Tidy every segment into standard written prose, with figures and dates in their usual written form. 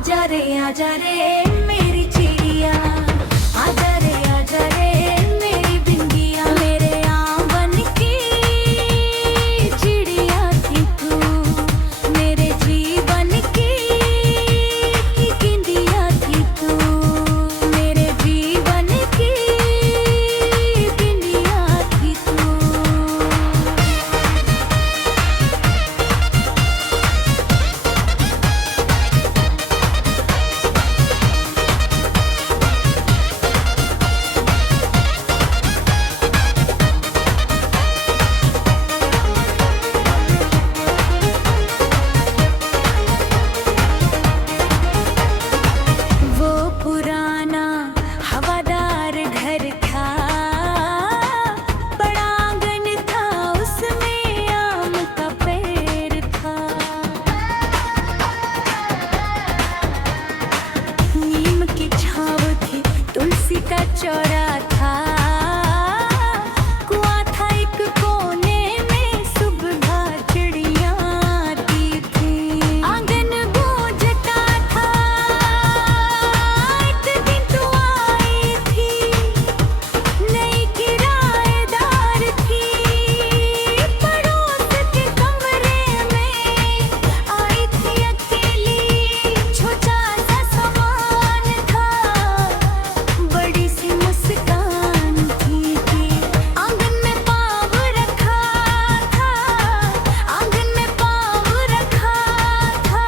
आजा रे मेरी चिड़िया, आजा रे मेरी बिंदिया। मेरे आंगन की चिड़िया थी तू, मेरे जीवन की गिंदिया थी तू, मेरे जीवन की गिंदिया थी तू। वो पुराना हवादार घर था, बड़ा आंगन था, उसमें आम का पेड़ था। नीम की छाँव थी, तुलसी का चौरा था, कुआं था एक कोने में, सुबह चिड़िया आती थी। आंगन गूंजता था, एक दिन तू आई थी, नई किराएदार थी, पड़ोस के कमरे में आई थी अकेली, छोटा सा सामान था, बड़ी सी मुस्कान थी। आंगन में पाँव रखा था, आंगन में पाँव रखा था,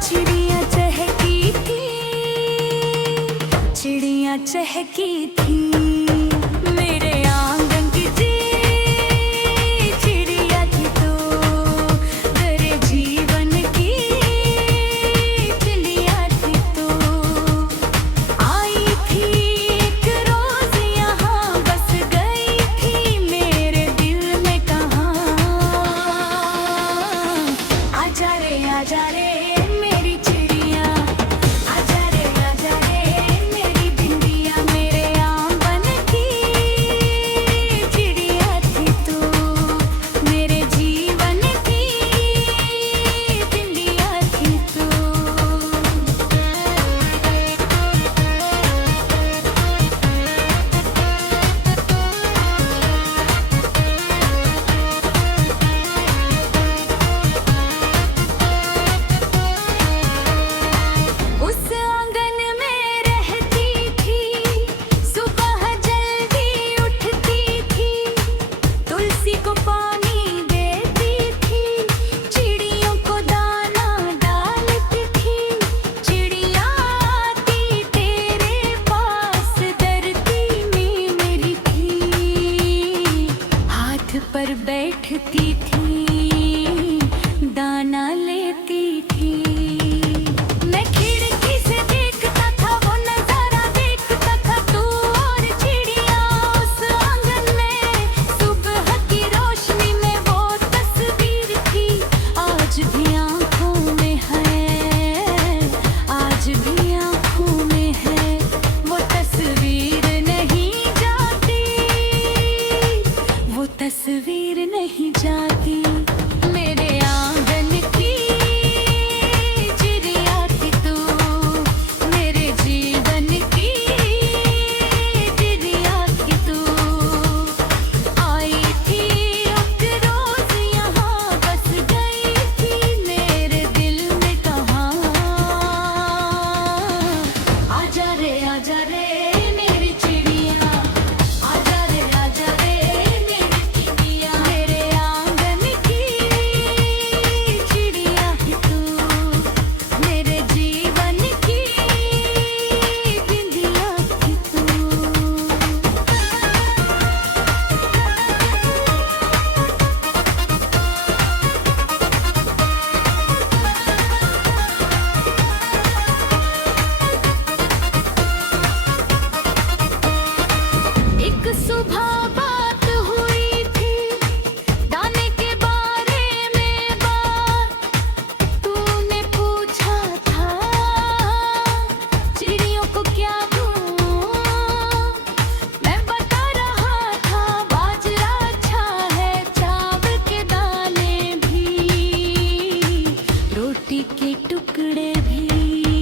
चिड़िया चहकी थी, चिड़िया चहकी थी। मेरे आंगन की चिड़िया थी तू, मेरे जीवन की चिड़िया थी तू। आई थी एक रोज यहाँ, बस गई थी मेरे दिल में कहाँ। आजा रे मेरी चिड़िया, आजा रे मेरी बिंदिया। मेरे आंगन की चिड़िया थी तू, मेरे जीवन की बिंदिया थी तू। उस आंगन में रहती थी, सुबह जल्दी उठती थी, तुलसी को पानी देती थी, चिड़ियों को दाना डालती थी। चिड़िया आती तेरे पास, डरती में मेरी थी, हाथ पर बैठती थी, दाना लेती थी। मैं खिड़की से देखता था, वो नजारा देखता था, तू और चिड़िया उस आंगन में, सुबह की रोशनी में वो तस्वीर थी, आज भी आंखों में है, आज भी आंखों में है, वो तस्वीर नहीं जाती, वो तस्वीर नहीं जाती। मेरे आंगन की चिड़िया थी तू, मेरे जीवन की चिड़िया थी तू। आई थी एक रोज यहाँ, बस गई थी मेरे दिल में कहाँ। आजा रे मेरी चिड़िया, आजा रे मेरी चिड़िया। मेरे आंगन की चिड़िया थी तू, मेरे जीवन की बिंदिया थी तू। एक सुबह बात हुई थी, दाने के बारे में बात तूने पूछा था, चिड़ियों को क्या दूँ, मैं बता रहा था, बाजरा अच्छा है, चावल के दाने भी, रोटी के टुकड़े भी।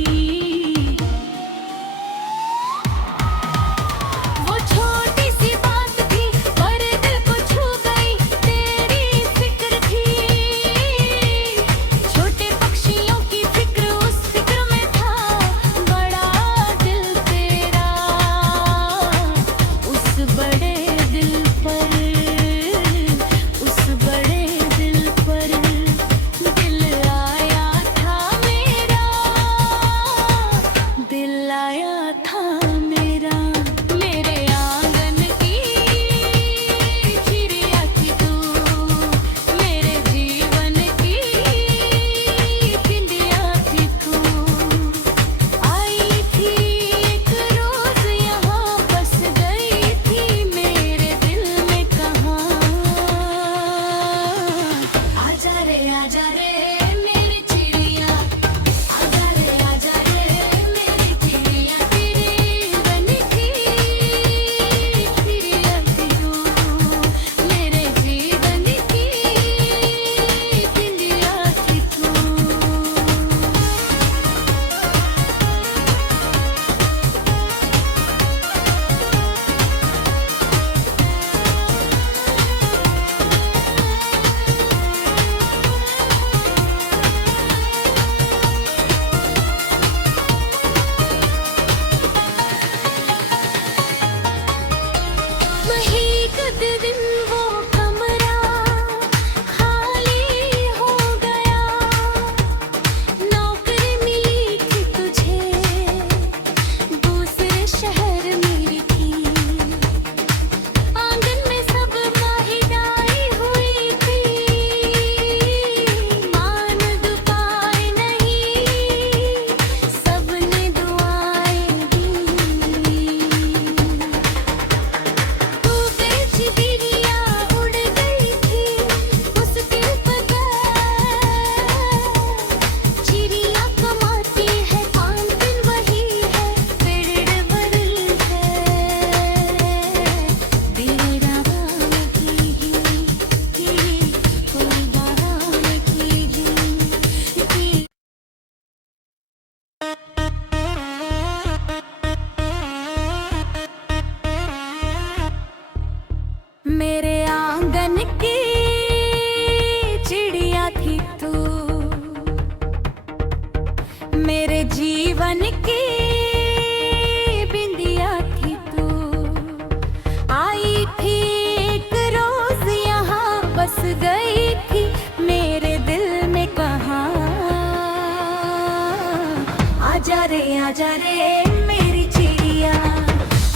आजा रे मेरी चिड़िया,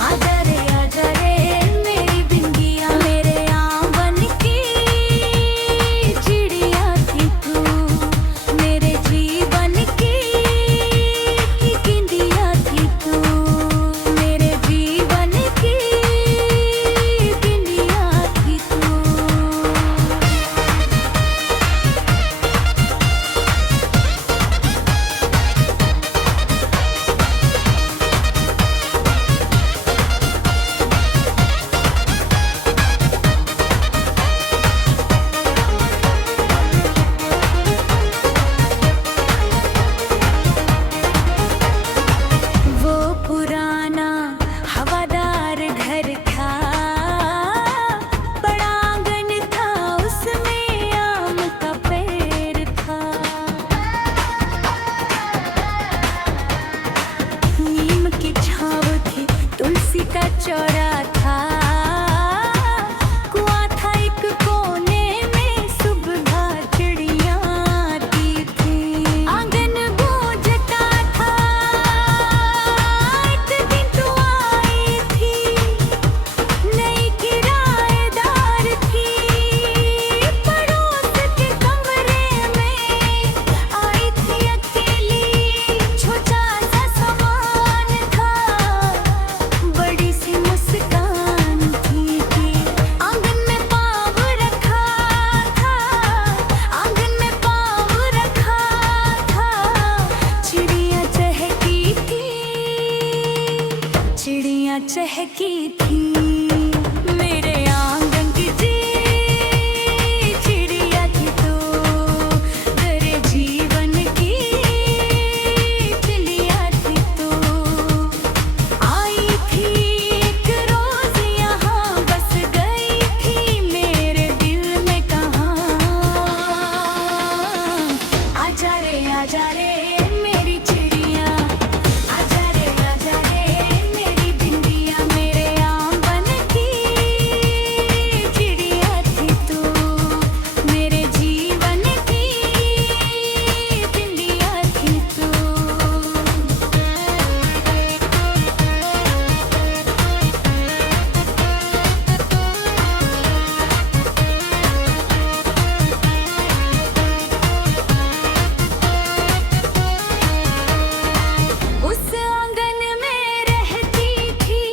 आजा रे मेरी बिंदिया। मेरे आंगन की चिड़िया थी तू, मेरे जीवन की गिंदिया थी तू, मेरे जीवन की गिंदिया थी तू। वो पुराना हवादार घर था, बड़ा आंगन था उसमें आम का पेड़ था। नीम की छाँव थी, तुलसी का चौरा था, कुआं था एक कोने में, सुबह चिड़िया आती थी। आंगन गूंजता था, एक दिन तू आई थी, नई किराएदार थी, पड़ोस के कमरे में आई थी अकेली, छोटा सा सामान था, बड़ी सी मुस्कान थी। आंगन में पाँव रखा था, आंगन में पाँव रखा था, चिड़िया चहकी थी, चिड़िया चहकी थी। मेरे आंगन की चिड़िया थी तू, मेरे जीवन की चिड़िया थी तू। आई थी एक रोज यहाँ, बस गई थी मेरे दिल में कहाँ। आजा रे मेरी चिड़िया, आजा रे मेरी बिंदिया। मेरे आंगन की चिड़िया थी तू, मेरे जीवन की बिंदिया थी तू। उस आंगन में रहती थी,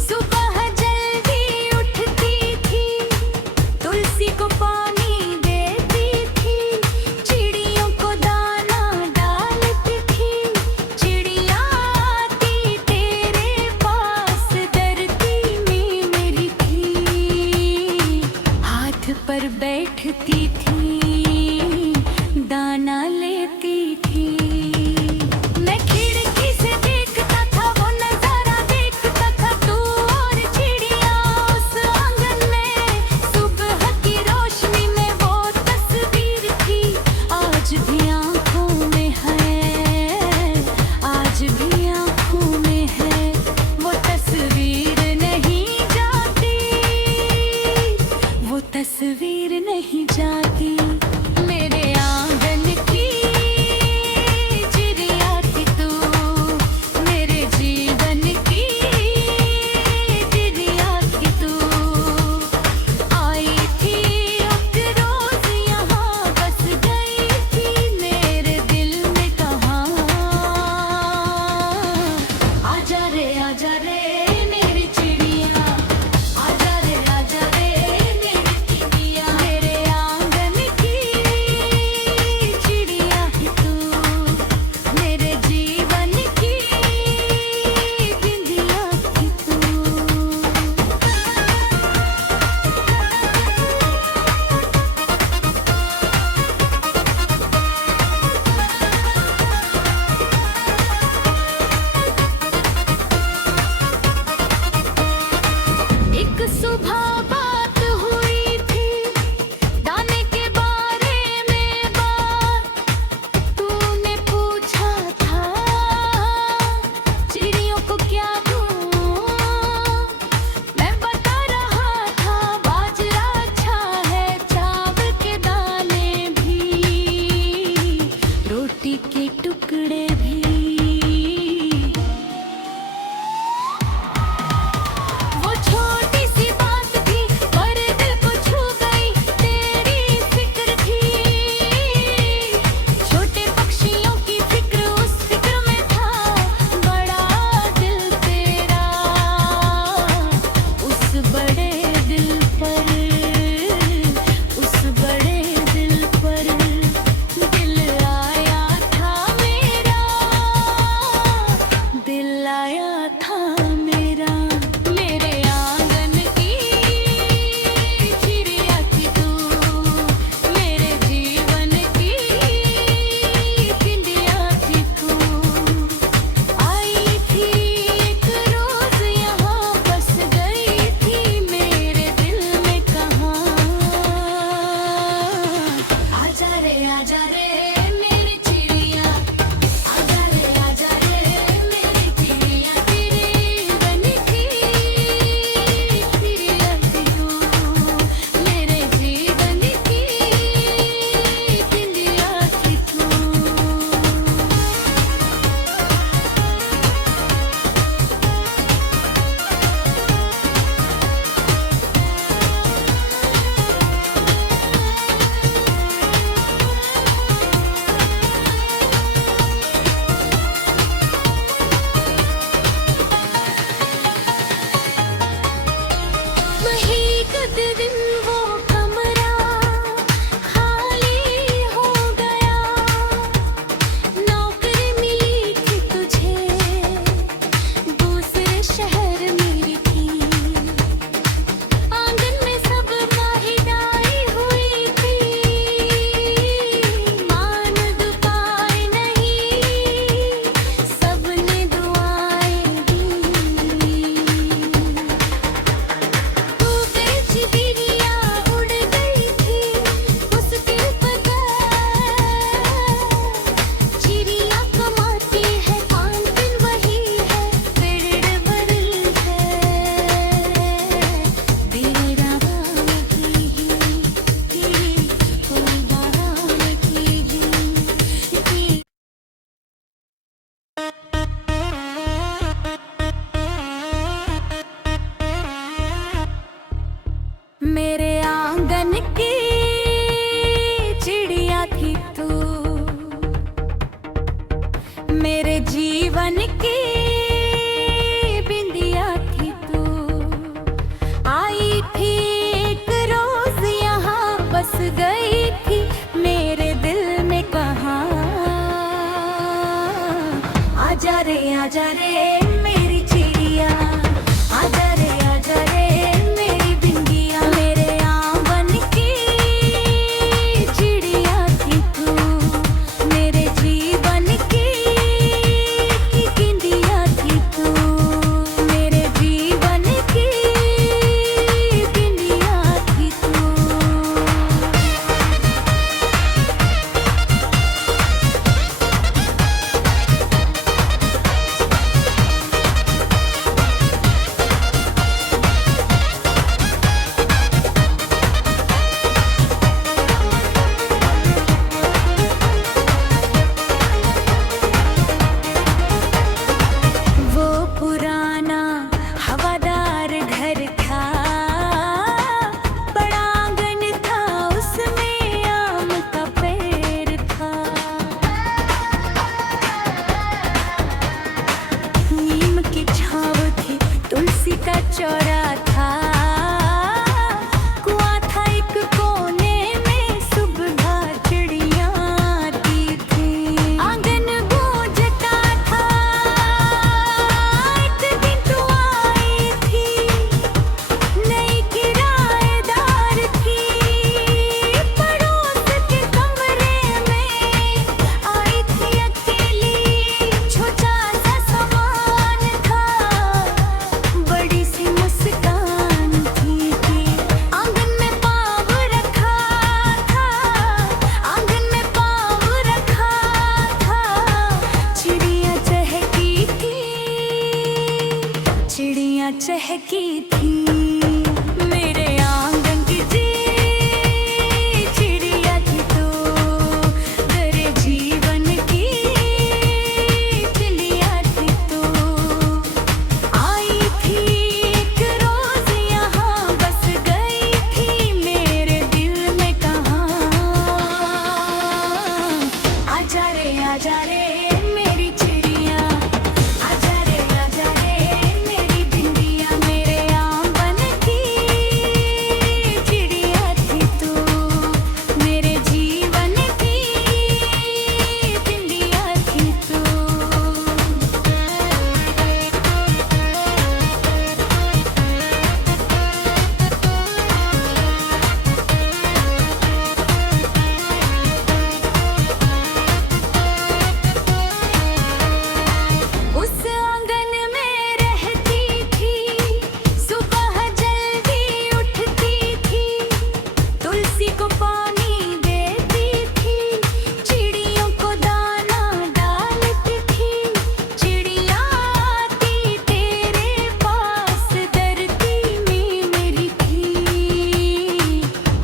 सुबह जल्दी उठती थी, तुलसी को पानी देती थी, चिड़ियों को दाना डालती थी। चिड़िया आती तेरे पास, डरती में मेरी थी, हाथ पर बैठती थी, दाना लेती थी। मैं खिड़की से देखता था, वो नजारा देखता था, तू और चिड़िया उस आंगन में, सुबह की रोशनी में वो तस्वीर थी, आज भी आंखों में है, आज भी आंखों में है, वो तस्वीर नहीं जाती, वो तस्वीर नहीं जाती। मेरे आंगन की चिड़िया थी तू, मेरे जीवन की चिड़िया थी तू। आई थी एक रोज यहाँ, बस गई थी मेरे दिल में कहाँ। आजा रे मेरी चिड़िया, आजा रे मेरी चिड़िया। मेरे आंगन की चिड़िया थी तू, मेरे जीवन की बिंदिया थी तू। एक सुबह बात हुई थी, दाने के बारे में बात तूने पूछा था, चिड़ियों को क्या दूँ, मैं बता रहा था, बाजरा अच्छा है, चावल के दाने भी, रोटी के टुकड़े भी। आजा रे मेरी चिड़िया, आजा रे मेरी बिंदिया, मेरे आंगन की चिड़िया थी तू, मेरे जीवन की गिंदिया थी तू, मेरे जीवन की गिंदिया थी तू। वो पुराना हवादार घर था, बड़ा आंगन था, उसमें आम का पेड़ था, नीम की छाँव थी, तुलसी का चौरा था, कुआं था एक कोने में, सुबह चिड़िया आती थी, आंगन गूंजता था, एक दिन तू आई थी, नई किराएदार थी, पड़ोस के कमरे में आई थी अकेली, छोटा सा सामान था, बड़ी सी मुस्कान थी, आंगन में पाँव रखा था, आंगन में पाँव रखा था, चिड़िया चहकी थी, चिड़िया चहकी थी, मेरे आंगन की चिड़िया थी तू, मेरे जीवन की चिड़िया थी तू, आई थी एक रोज यहाँ, बस गई थी मेरे दिल में कहाँ, आजा रे मेरी चिड़िया, आजा रे मेरी बिंदिया, मेरे आंगन की चिड़िया थी तू, मेरे जीवन की बिंदिया थी तू। उस आंगन में रहती थी, सुबह जल्दी उठती थी, तुलसी को पानी देती थी, चिड़ियों को दाना डालती थी, चिड़िया आती तेरे पास, डरती में मेरी थी,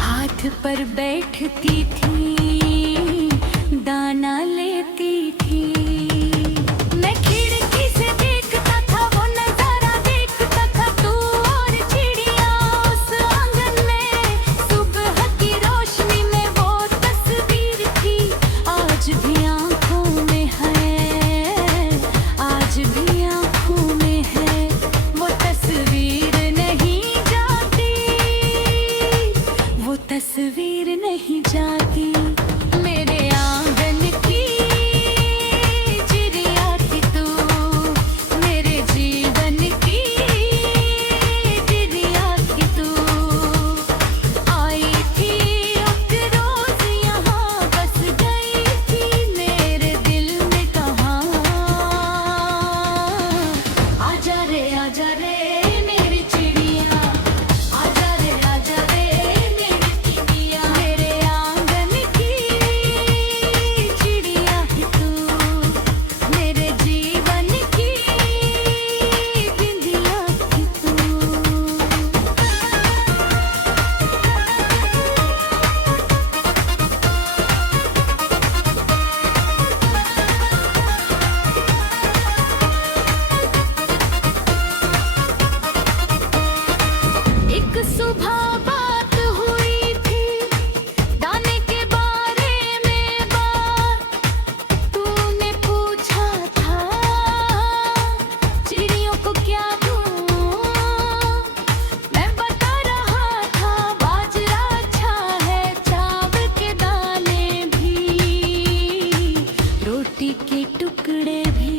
हाथ पर बैठती थी, दाना लेती थी, मैं खिड़की से देखता था, वो नजारा देखता था, तू और चिड़िया उस आंगन में, सुबह की रोशनी में वो तस्वीर थी, आज भी आंखों में है, आज भी आंखों में है, वो तस्वीर नहीं जाती, वो तस्वीर नहीं जाती, मेरे आंगन की चिड़िया थी तू, मेरे जीवन की चिड़िया थी तू, आई थी एक रोज यहाँ, बस गई थी मेरे दिल में कहाँ, आजा रे मेरी चिड़िया, आजा रे मेरी चिड़िया, मेरे आंगन की चिड़िया थी तू, मेरे जीवन की बिंदिया थी तू। एक सुबह बात हुई थी, दाने के बारे में बात, तूने पूछा था, चिड़ियों को क्या दूँ, मैं बता रहा था, बाजरा अच्छा है, चावल के दाने भी, रोटी के टुकड़े भी,